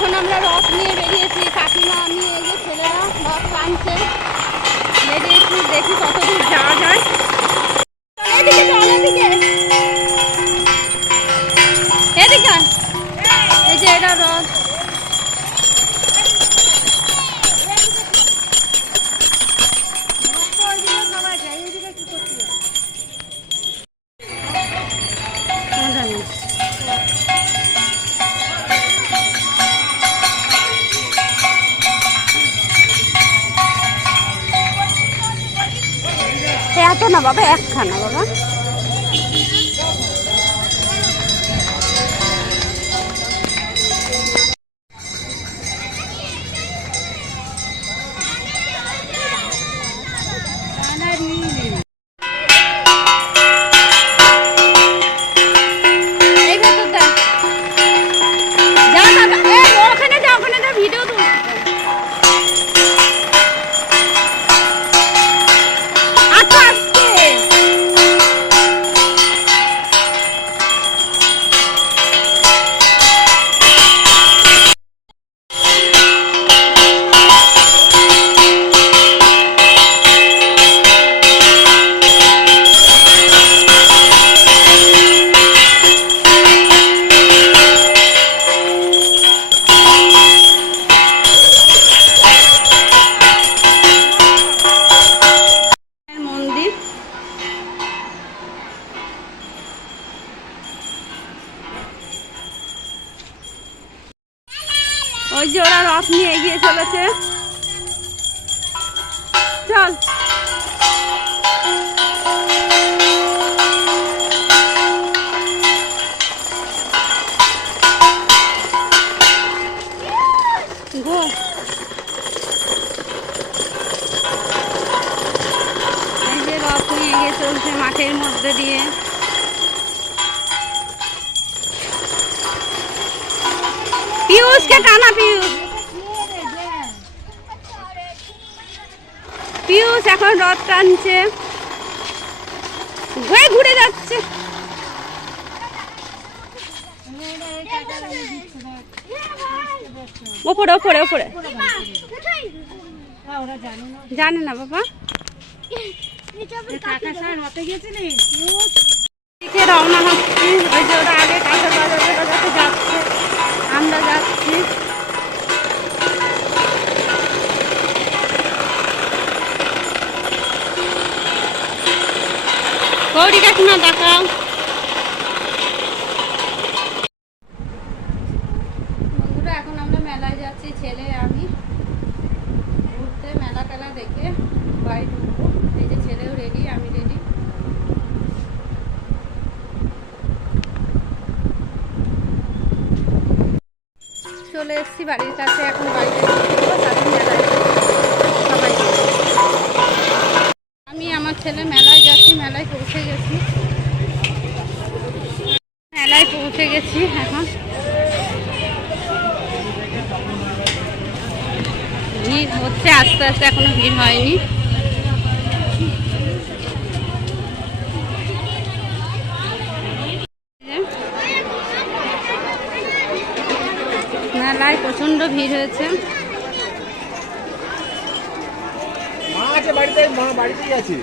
এখন আমরা রথ নিয়ে বেরিয়েছি, কাকিমা আমি এই যে ছেলেরা রথ টানছে, বেরিয়েছি, দেখি কতদূর যাওয়া যায়। এদিকে চল, এদিকে এদিকে, এই যে এটা রথ। এত না বাবা, একখানা বাবা। ওই যে ওরা রথ নিয়ে এগিয়ে চলেছে, চল। এই যে রথ নিয়ে এগিয়ে চলছে মাঠের মধ্যে দিয়ে। পিয়ুষকে টানা, পিয়ুষ এখন রথ টানছে, ঘুরে যাচ্ছে। ওপরে ওপরে ওপরে, জানে না বাবা। রওনা হচ্ছি, ওই যে ওরা আগে কাঁচা বাজারের কাছে যাচ্ছে, আমরা যাচ্ছি। গৌরী কাকিমা দেখাও। বন্ধুরা এখন আমরা মেলায় যাচ্ছি, ছেলে আমি ঘুরতে, মেলা টেলা দেখে বাড়ি ঢুকবো। এই যে ছেলেও রেডি, আমি রেডি। চলে এসেছি বাড়ির কাছে, এখন বাড়িতে মেলায় সবাই। আমি আমার ছেলে মেলায় যাচ্ছি, মেলায় পৌঁছে গেছি, মেলায় পৌঁছে গেছি। এখন ভিড় হচ্ছে আস্তে আস্তে, এখনো ভিড় হয়নি। মেলায় প্রচন্ড ভিড় হয়েছে। বাড়িতেই আছে।